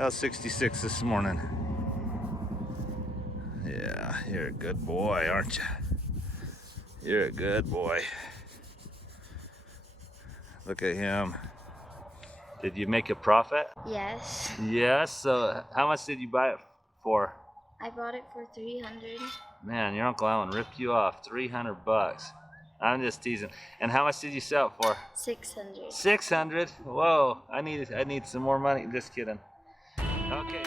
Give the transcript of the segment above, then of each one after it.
How's 66 this morning? Yeah, you're a good boy, aren't you? You're a good boy. Look at him. Did you make a profit? Yes. Yes. So how much did you buy it for? I bought it for 300. Man, your Uncle Alan ripped you off. 300 bucks. I'm just teasing. And how much did you sell it for? 600. 600? Whoa, I need some more money. Just kidding. Okay.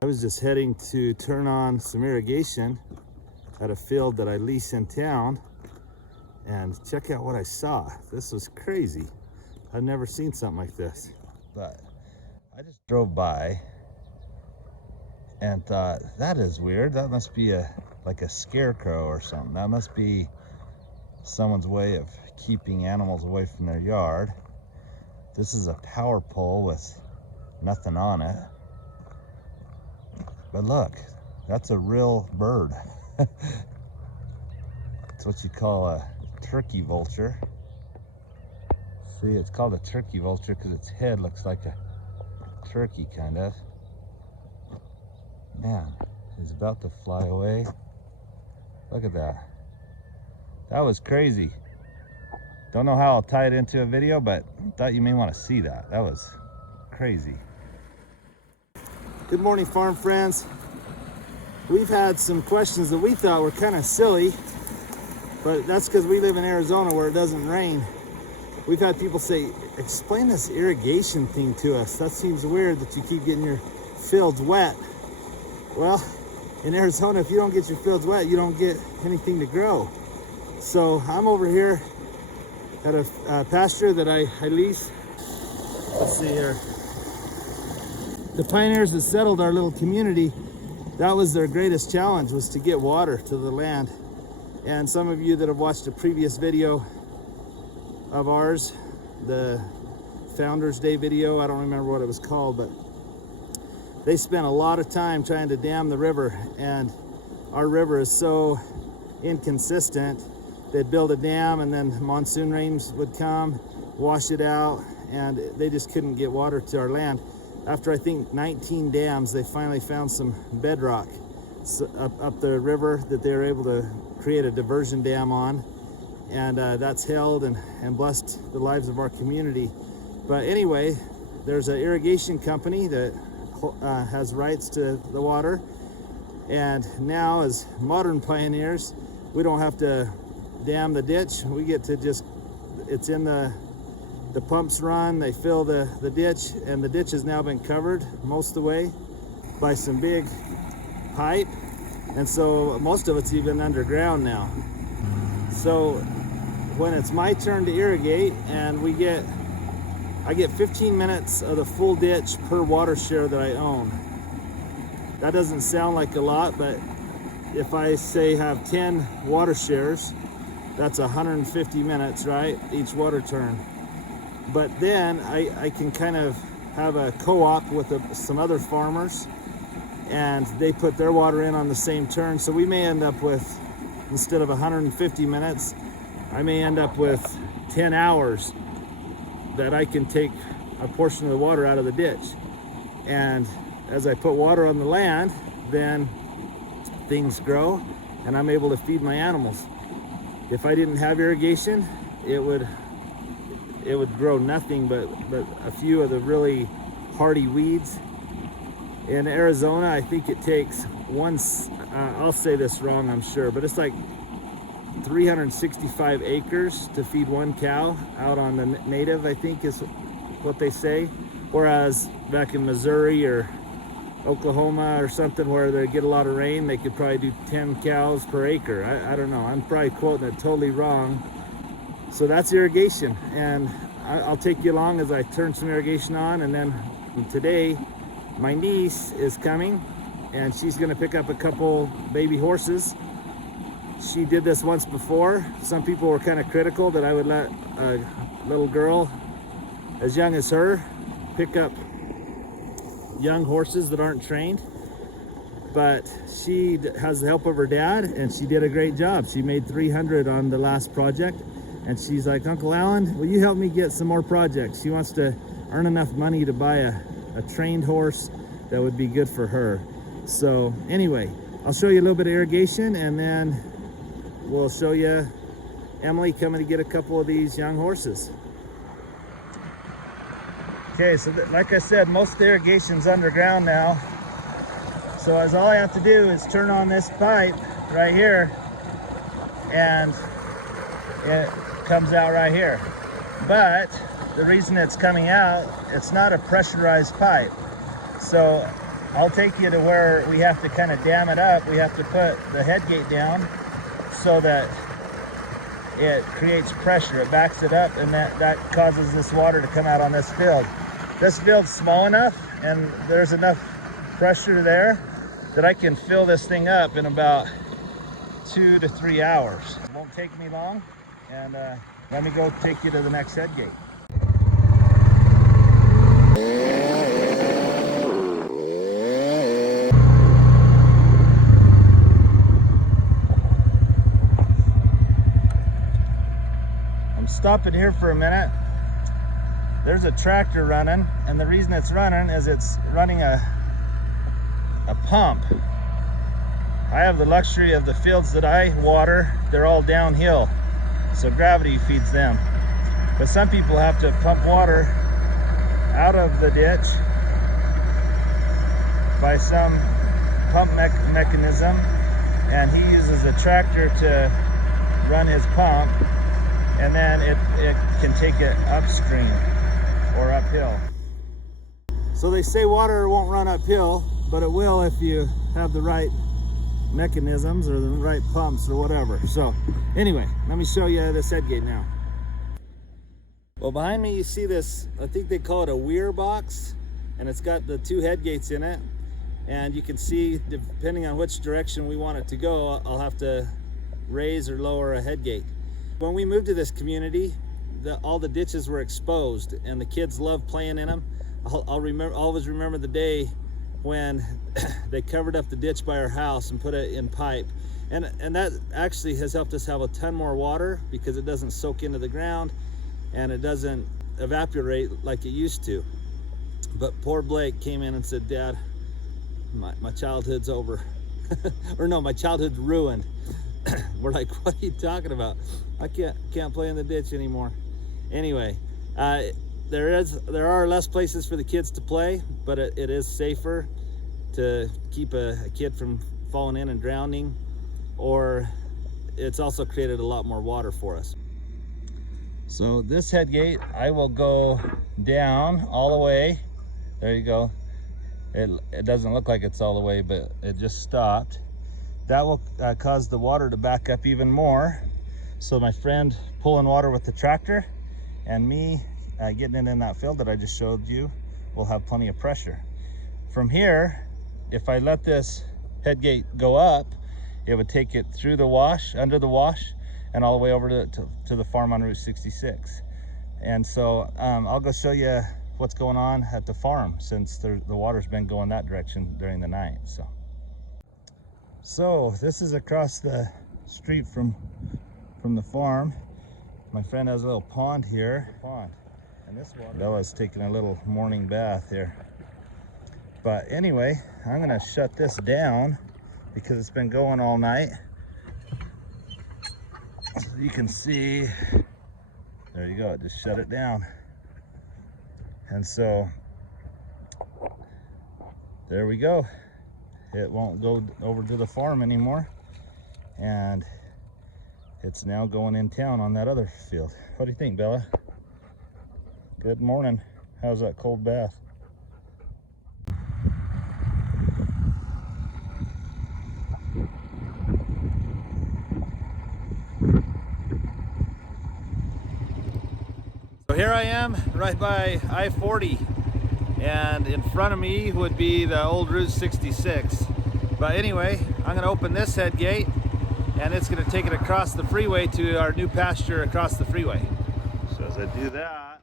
I was just heading to turn on some irrigation at a field that I lease in town, and check out what I saw. This was crazy. I've never seen something like this. But I just drove by and thought, that is weird. That must be like a scarecrow or something. That must be someone's way of keeping animals away from their yard. This is a power pole with nothing on it. But look, that's a real bird. It's what you call a turkey vulture. See, it's called a turkey vulture because its head looks like a turkey, kind of. Man, he's about to fly away. Look at that. That was crazy. Don't know how I'll tie it into a video, but thought you may want to see that. That was crazy. Good morning, farm friends. We've had some questions that we thought were kind of silly, but that's because we live in Arizona where it doesn't rain. We've had people say, explain this irrigation thing to us. That seems weird that you keep getting your fields wet. Well, in Arizona, if you don't get your fields wet, you don't get anything to grow. So I'm over here at a pasture that I lease. Let's see here. The pioneers that settled our little community, that was their greatest challenge, was to get water to the land. And some of you that have watched a previous video of ours, the Founders Day video, I don't remember what it was called, but they spent a lot of time trying to dam the river, and our river is so inconsistent. They'd build a dam and then monsoon rains would come, wash it out, and they just couldn't get water to our land. After I think 19 dams, they finally found some bedrock up the river that they were able to create a diversion dam on, and that's held and blessed the lives of our community. But anyway, there's an irrigation company that has rights to the water, and now as modern pioneers, we don't have to dam the ditch. We get to just, it's in the pumps run, they fill the ditch, and the ditch has now been covered most of the way by some big pipe, and so most of it's even underground now. So when it's my turn to irrigate, and I get 15 minutes of the full ditch per water share that I own. That doesn't sound like a lot, but if I say have 10 water shares, that's 150 minutes, right? Each water turn. But then I can kind of have a co-op with some other farmers, and they put their water in on the same turn. So we may end up with, instead of 150 minutes, I may end up with 10 hours that I can take a portion of the water out of the ditch. And as I put water on the land, then things grow and I'm able to feed my animals. If I didn't have irrigation, it would grow nothing but a few of the really hardy weeds. In Arizona, I think it takes I'll say this wrong, I'm sure, but it's like 365 acres to feed one cow out on the native, I think is what they say. Whereas back in Missouri or Oklahoma or something where they get a lot of rain, they could probably do 10 cows per acre. I don't know, I'm probably quoting it totally wrong. So that's irrigation, and I'll take you along as I turn some irrigation on. And then today my niece is coming, and she's going to pick up a couple baby horses. she did this once before. Some people were kind of critical that I would let a little girl as young as her pick up young horses that aren't trained. But she has the help of her dad, and she did a great job. She made 300 on the last project, and she's like, Uncle Alan, will you help me get some more projects? She wants to earn enough money to buy a trained horse that would be good for her. So anyway, I'll show you a little bit of irrigation, and then we'll show you Emily coming to get a couple of these young horses. Okay, so like I said, most of the irrigation's underground now. So all I have to do is turn on this pipe right here, and it comes out right here. But the reason it's coming out, it's not a pressurized pipe. So I'll take you to where we have to kind of dam it up. We have to put the head gate down so that it creates pressure. It backs it up, and that causes this water to come out on this field. This field's small enough, and there's enough pressure there that I can fill this thing up in about 2 to 3 hours. It won't take me long, and let me go take you to the next head gate. I'm stopping here for a minute. There's a tractor running, and the reason it's running is it's running a pump. I have the luxury of the fields that I water, they're all downhill, so gravity feeds them. But some people have to pump water out of the ditch by some pump mechanism, and he uses a tractor to run his pump, and then it can take it upstream or uphill. So they say water won't run uphill, but it will if you have the right mechanisms or the right pumps or whatever. So anyway, let me show you this head gate now. Well, behind me you see this, I think they call it a weir box, and it's got the 2 head gates in it, and you can see depending on which direction we want it to go, I'll have to raise or lower a head gate. When we moved to this community, all the ditches were exposed, and the kids loved playing in them. I'll always remember the day when they covered up the ditch by our house and put it in pipe, and that actually has helped us have a ton more water because it doesn't soak into the ground and it doesn't evaporate like it used to. But poor Blake came in and said, Dad, my childhood's over. Or no, my childhood's ruined. We're like, what are you talking about? I can't play in the ditch anymore. Anyway, there are less places for the kids to play, but it is safer to keep a kid from falling in and drowning, or it's also created a lot more water for us. So this head gate, I will go down all the way. There you go. It doesn't look like it's all the way, but it just stopped. That will cause the water to back up even more. So my friend pulling water with the tractor and me getting it in that field that I just showed you will have plenty of pressure. From here, if I let this head gate go up, it would take it through the wash, under the wash, and all the way over to the farm on Route 66. And so I'll go show you what's going on at the farm, since the water's been going that direction during the night. So this is across the street from the farm. My friend has a little pond here. And this water, Bella's taking a little morning bath here. But anyway, I'm gonna shut this down because it's been going all night. You can see, there you go, it just shut it down. And so there we go. It won't go over to the farm anymore, and it's now going in town on that other field. What do you think, Bella? Good morning. How's that cold bath? So here I am right by I-40, and in front of me would be the old Route 66. But anyway, I'm going to open this head gate and it's going to take it across the freeway to our new pasture across the freeway. So as I do that,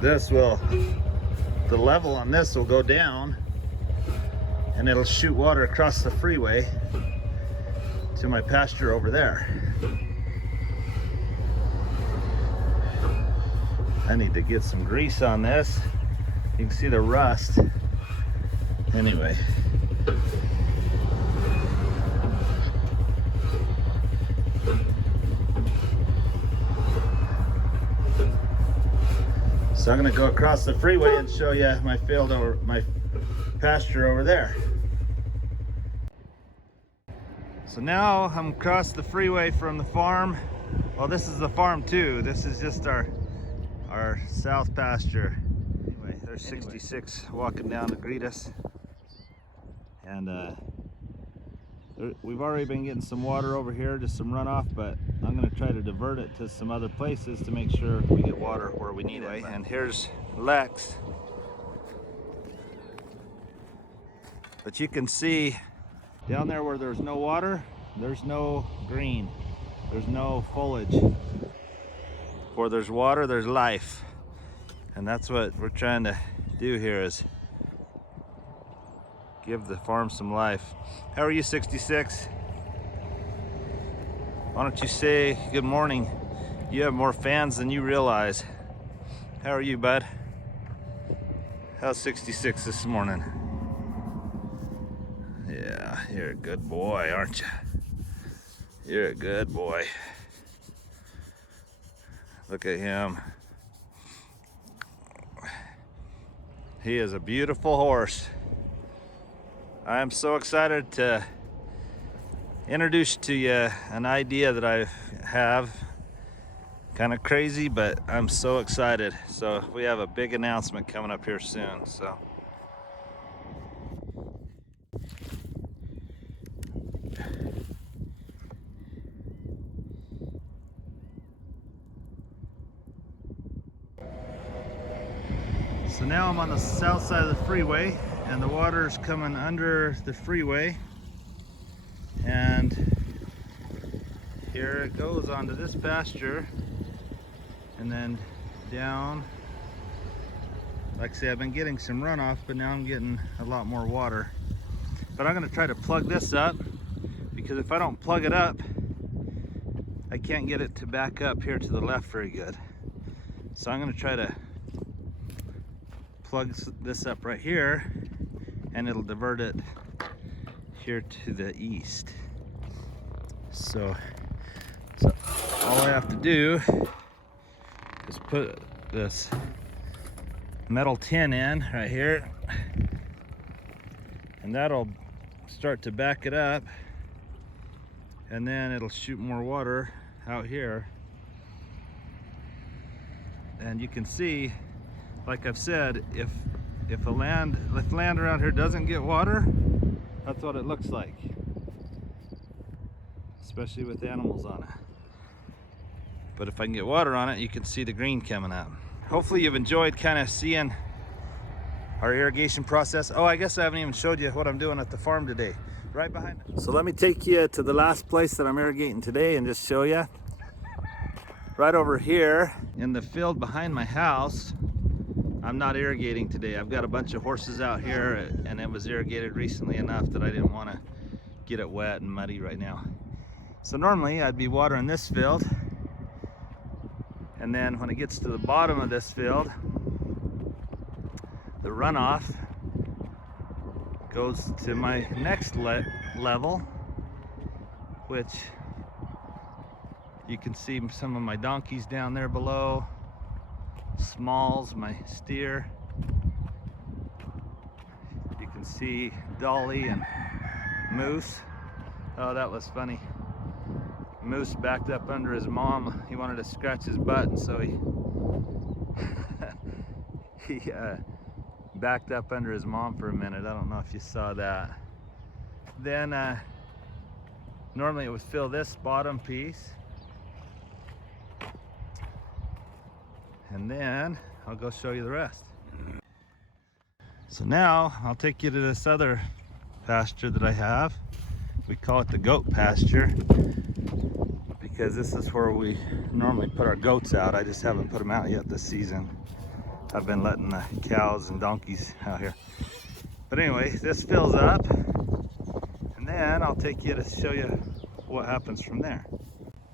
the level on this will go down, and it'll shoot water across the freeway to my pasture over there. I need to get some grease on this. You can see the rust. Anyway. So I'm gonna go across the freeway and show you my field over my pasture over there. So now I'm across the freeway from the farm. Well, this is the farm too. This is just our south pasture. Anyway, there's 66 walking down to greet us. And we've already been getting some water over here, just some runoff, but I'm gonna try to divert it to some other places to make sure we get water where we need it. And here's Lex. But you can see down there where there's no water, there's no green, there's no foliage. Where there's water, there's life. And that's what we're trying to do here, is give the farm some life. How are you, 66? Why don't you say good morning? You have more fans than you realize. How are you, bud? How's 66 this morning? Yeah, you're a good boy, aren't you? You're a good boy. Look at him. He is a beautiful horse. I am so excited to introduce to you an idea that I have. Kind of crazy, but I'm so excited. So we have a big announcement coming up here soon. So now I'm on the south side of the freeway, and the water's coming under the freeway, and here it goes onto this pasture and then down. Like I say, I've been getting some runoff, but now I'm getting a lot more water. But I'm going to try to plug this up, because if I don't plug it up, I can't get it to back up here to the left very good. So I'm going to try to plug this up right here, and it'll divert it here to the east. So all I have to do is put this metal tin in right here, and that'll start to back it up, and then it'll shoot more water out here. And you can see, like I've said, if land around here doesn't get water, that's what it looks like, especially with animals on it. But if I can get water on it, you can see the green coming up. Hopefully you've enjoyed kind of seeing our irrigation process. Oh, I guess I haven't even showed you what I'm doing at the farm today. Right behind it. So let me take you to the last place that I'm irrigating today and just show you. Right over here in the field behind my house, I'm not irrigating today. I've got a bunch of horses out here, and it was irrigated recently enough that I didn't want to get it wet and muddy right now. So normally I'd be watering this field, and then when it gets to the bottom of this field, the runoff goes to my next level, which you can see some of my donkeys down there below. Smalls, my steer. You can see Dolly and Moose. Oh, that was funny. Moose backed up under his mom. He wanted to scratch his butt, and so he backed up under his mom for a minute. I don't know if you saw that. Then normally it would fill this bottom piece, and then I'll go show you the rest. So now I'll take you to this other pasture that I have. We call it the goat pasture because this is where we normally put our goats out. I just haven't put them out yet this season. I've been letting the cows and donkeys out here. But anyway, this fills up, and then I'll take you to show you what happens from there.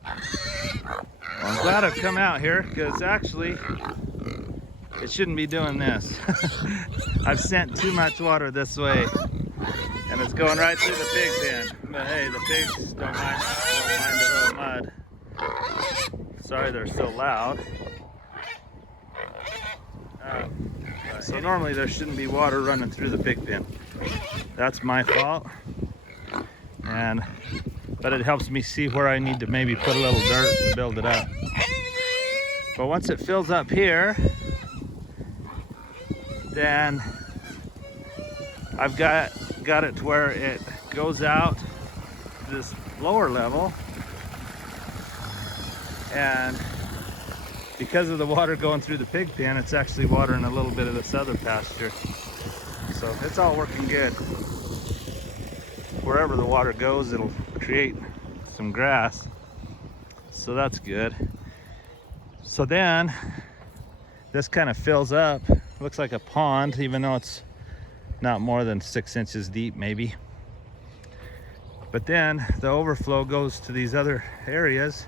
Well, I'm glad I've come out here because actually it shouldn't be doing this. I've sent too much water this way and it's going right through the pig pen. But hey, the pigs don't mind the little mud. Sorry they're so loud. So normally there shouldn't be water running through the pig pen. That's my fault. But it helps me see where I need to maybe put a little dirt to build it up. But once it fills up here, then I've got it to where it goes out to this lower level, and because of the water going through the pig pen, it's actually watering a little bit of this other pasture. So it's all working good. Wherever the water goes, it'll create some grass. So that's good. So then this kind of fills up. Looks like a pond, even though it's not more than 6 inches deep maybe. But then the overflow goes to these other areas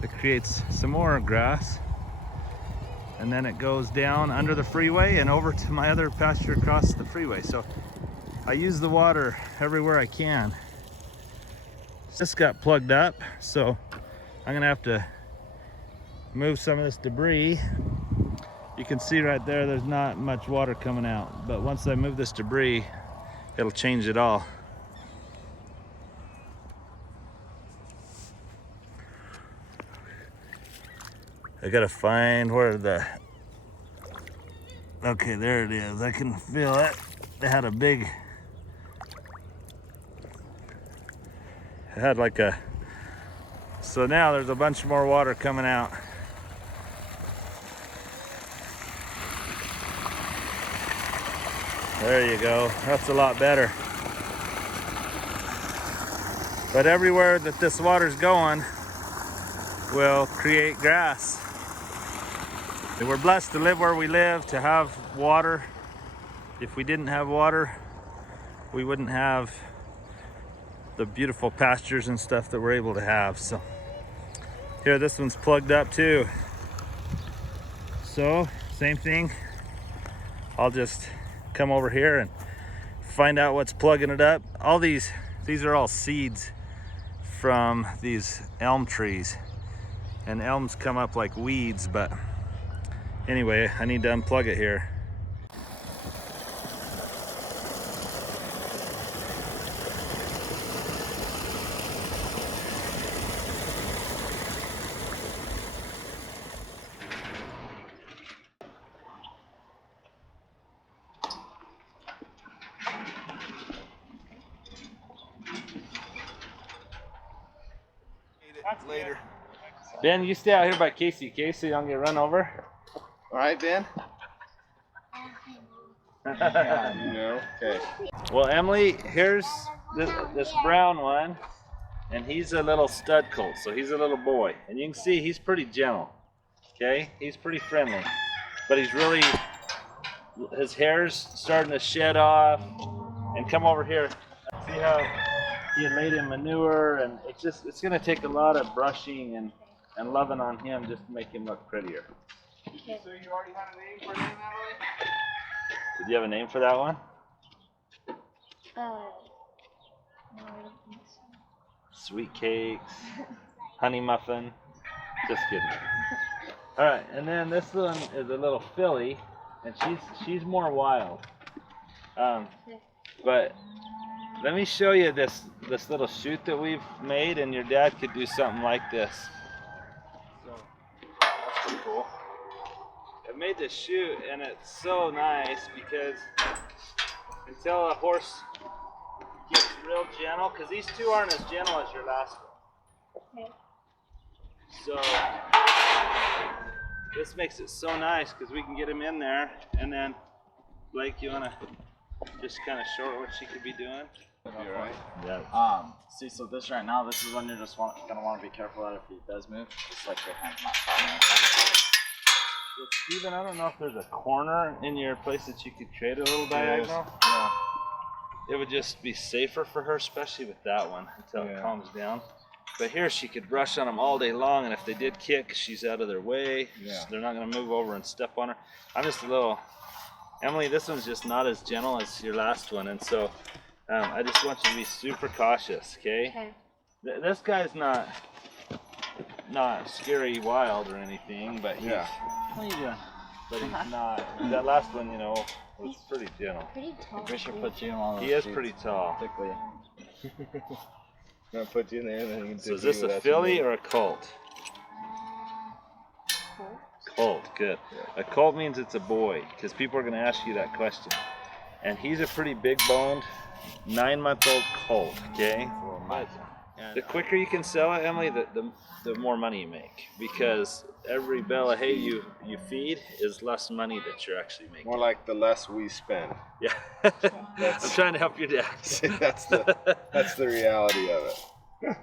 that creates some more grass. And then it goes down under the freeway and over to my other pasture across the freeway. So I use the water everywhere I can. This got plugged up, so I'm gonna have to move some of this debris. You can see right there, there's not much water coming out. But once I move this debris, it'll change it all. I gotta find where okay, there it is. I can feel it. They had a big, it had like a, so now there's a bunch more water coming out. There you go. That's a lot better. But everywhere that this water's going will create grass. And we're blessed to live where we live, to have water. If we didn't have water, we wouldn't have the beautiful pastures and stuff that we're able to have. So here, this one's plugged up too. So same thing. I'll just come over here and find out what's plugging it up. All these are all seeds from these elm trees. And elms come up like weeds, but anyway, I need to unplug it here. Later. Ben, you stay out here by Casey, okay? So you don't get run over. All right, Ben. Yeah, you know. Okay. Well, Emily, here's this brown one, and he's a little stud colt, so he's a little boy. And you can see he's pretty gentle, okay? He's pretty friendly, but he's really, his hair's starting to shed off. And come over here. See how he had made him manure, and it's gonna take a lot of brushing and loving on him just to make him look prettier. Okay. So you already had a name for him, Emily? Did you have a name for that one? No, I don't think so. Sweet Cakes, Honey Muffin. Just kidding. All right, and then this one is a little filly, and she's more wild. But let me show you this little chute that we've made, and your dad could do something like this. So that's pretty cool. I made this chute, and it's so nice because until a horse gets real gentle, because these two aren't as gentle as your last one. Okay. So this makes it so nice because we can get him in there, and then Blake, you want to just kind of show her what she could be doing? You right? Yeah. See, so this right now, this is when you're just gonna want to be careful that if he does move, just like your hand's not following. Steven, I don't know if there's a corner in your place that you could trade a little diagonal. Yeah. It would just be safer for her, especially with that one, until it calms down. But here she could rush on them all day long, and if they did kick, she's out of their way. Yeah. They're not going to move over and step on her. I'm just a little... Emily, this one's just not as gentle as your last one, and so I just want you to be super cautious, okay? Okay. This guy's not scary wild or anything, but he's... What are you doing? But he's not... That last one, you know, was pretty gentle. Pretty tall. We should put you in one of those He is seats pretty tall. quickly. I'm gonna put you in there and then you can So is this a filly or a colt? Cool. Colt, good. A colt means it's a boy, because people are going to ask you that question. And he's a pretty big boned 9-month-old colt, okay? But the quicker you can sell it, Emily, the more money you make. Because every bale of hay you feed is less money that you're actually making. More like the less we spend. Yeah. I'm trying to help your dad. See, that's the reality of it.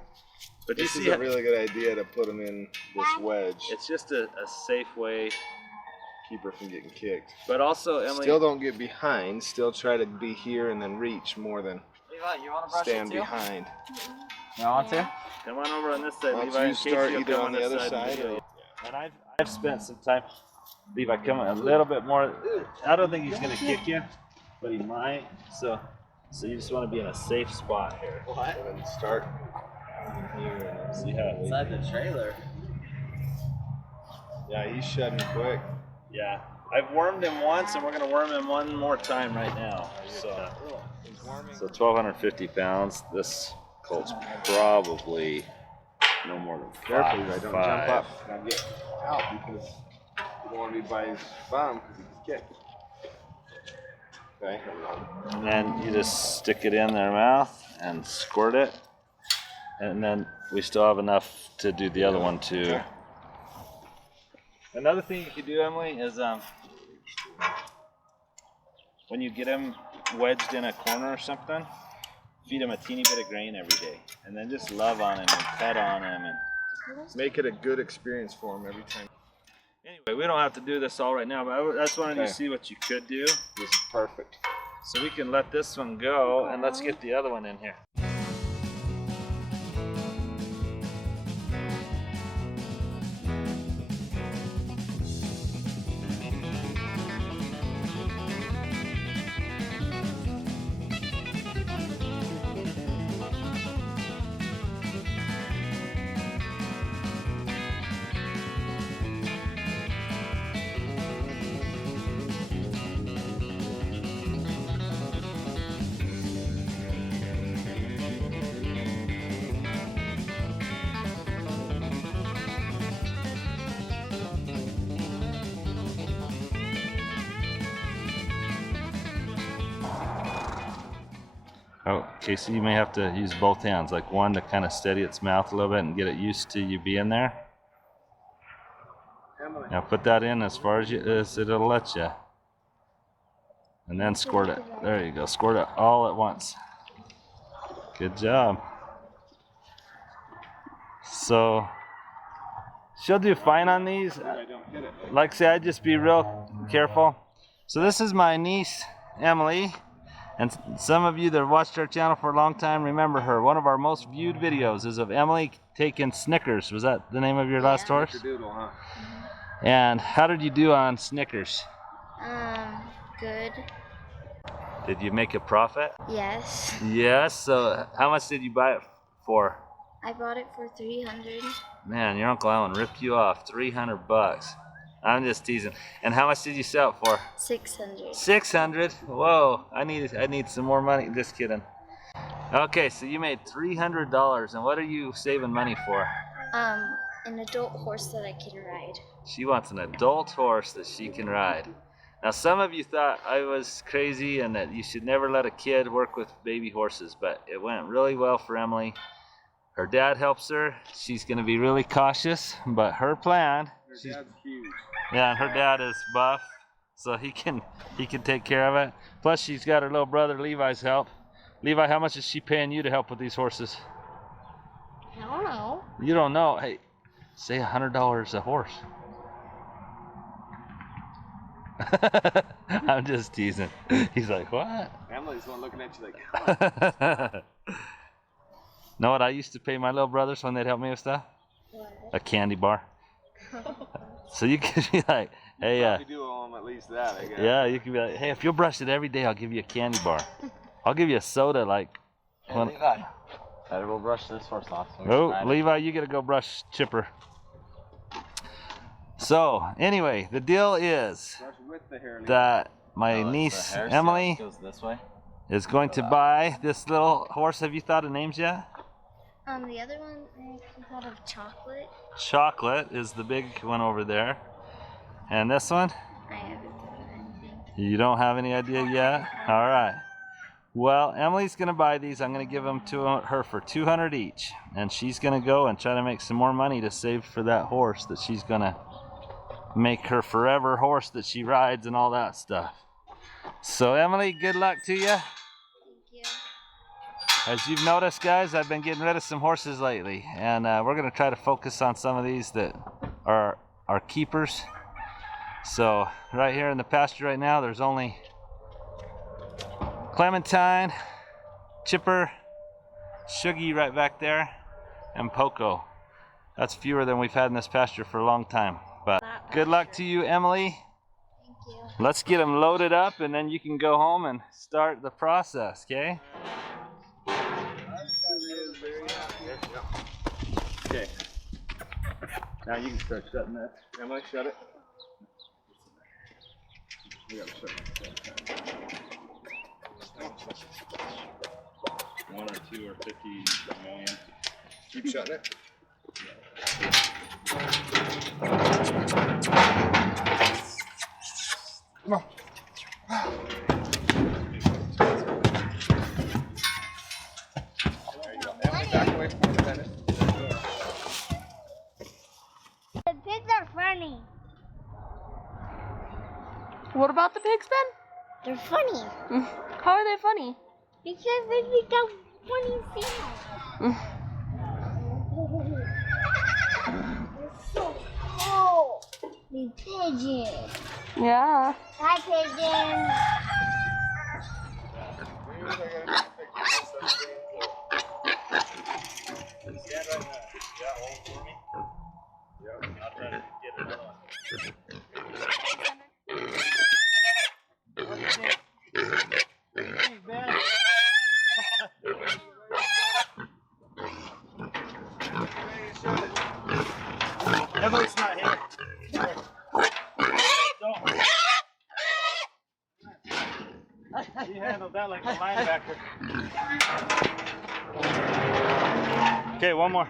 But This you is see, a really good idea to put them in this wedge. it's just a safe way. Keep her from getting kicked. But also, Emily... Still don't get behind. Still try to be here and then reach more than Levi, you want to brush stand it too? behind. You want to? Come on over on this side, Why Levi. don't In you case start you'll either come on the other this side and or... And I've spent some time. Levi, come a little bit more. I don't think he's gonna kick you, but he might. So you just want to be in a safe spot here. What? And then start Here and see how. Inside the trailer. Yeah, he's shedding quick. Yeah, I've wormed him once, and we're gonna worm him one more time right now. So 1,250 pounds. This colt's probably no more than Careful, you don't jump five. up. Gotta get out because you don't want to be by his bum because he gets kicked. Okay. And then you just stick it in their mouth and squirt it. And then we still have enough to do the other one too. Another thing you could do, Emily, is when you get them wedged in a corner or something, feed them a teeny bit of grain every day. And then just love on him and pet on him. And Make it a good experience for him every time. anyway, we don't have to do this all right now, but I just wanted you Okay. to see what you could do. This is perfect. So we can let this one go, and let's get the other one in here. Oh, Casey, you may have to use both hands, like one to kind of steady its mouth a little bit and get it used to you being there. Now put that in as far as it'll let you. And then squirt it. There you go, squirt it all at once. Good job. So, she'll do fine on these. Like I say, I'd just be real careful. So this is my niece, Emily. And some of you that have watched our channel for a long time remember her. One of our most viewed videos is of Emily taking Snickers. Was that the name of your last horse? Doodle, huh? And how did you do on Snickers? Good. Did you make a profit? Yes. Yes. So how much did you buy it for? I bought it for 300. Man, your Uncle Alan ripped you off. $300. I'm just teasing. And how much did you sell it for? 600. 600. Whoa! I need some more money. Just kidding. Okay, so you made $300, and what are you saving money for? An adult horse that I can ride. She wants an adult horse that she can ride. Now, some of you thought I was crazy and that you should never let a kid work with baby horses, but it went really well for Emily. Her dad helps her. She's going to be really cautious, but her plan. Her dad's huge. Yeah, and her dad is buff, so he can take care of it. Plus, she's got her little brother Levi's help. Levi, how much is she paying you to help with these horses? I don't know. You don't know. Hey, say $100 a horse. I'm just teasing. He's like, what? Emily's one looking at you like, Know what I used to pay my little brothers when they'd help me with stuff? What? A candy bar. So you could be like, hey, you do owe them at least that, I guess. yeah, you could be like, hey, if you'll brush it every day, I'll give you a candy bar. I'll give you a soda, like. Hey, Levi, better go brush this horse off. So Oh, Levi, you gotta go brush Chipper. So, anyway, the deal is Brush with the hair, Levi. that my Oh, niece, the hair Emily, goes this way. is going to buy this little horse. Have you thought of names yet? The other one I thought of chocolate. Chocolate is the big one over there. And this one? I haven't thought of anything. You don't have any idea yet? All right. Well, Emily's gonna buy these. I'm gonna give them to her for $200 each. And she's gonna go and try to make some more money to save for that horse that she's gonna make her forever horse that she rides and all that stuff. So Emily, good luck to you. Thank you. As you've noticed, guys, I've been getting rid of some horses lately, and we're going to try to focus on some of these that are our keepers. So right here in the pasture right now, there's only Clementine, Chipper, Shuggy right back there, and Poco. That's fewer than we've had in this pasture for a long time. But good luck to you, Emily. Thank you. Let's get them loaded up, and then you can go home and start the process, okay? Okay. Now you can start shutting that. Emily, shut it. We gotta shut it. 1 or 2 or 50 million. Keep shutting it. Come on. There you go. Emily, back away from the fence. The pigs are funny. What about the pigs then? They're funny. How are they funny? Because they become funny sounds. So cool. The pigeon. Yeah. Hi, pigeon. Stand right now. Yeah, hold for me. Yep. I'll try to get another one. Emily's not here. Don't. She handled that like a linebacker. Okay, one more.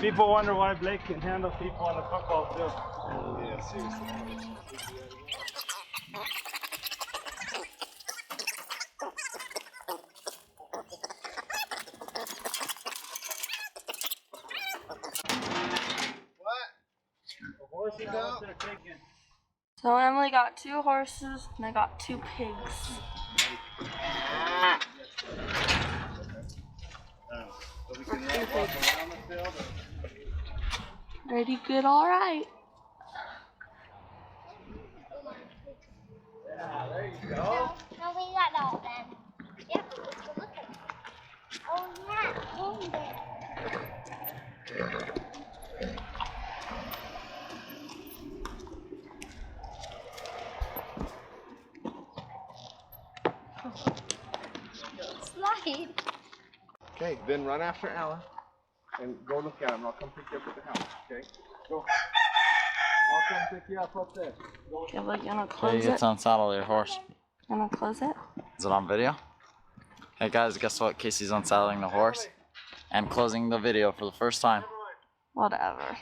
People wonder why Blake can handle people on the football field. Yeah, seriously. So Emily got 2 horses and I got 2 pigs. Ready, good, all right. Yeah, there you go. No, we got all them. Yeah, look at them. Oh, yeah, in there. Slide. Okay, then run after Alan and go look at him. I'll come pick you up at the house, okay? Go. I'll come pick you up there. Yeah, but you wanna Okay, close you get it? to unsaddle your horse. You wanna close it? Is it on video? Hey guys, guess what? Casey's unsaddling the horse and closing the video for the first time. Whatever.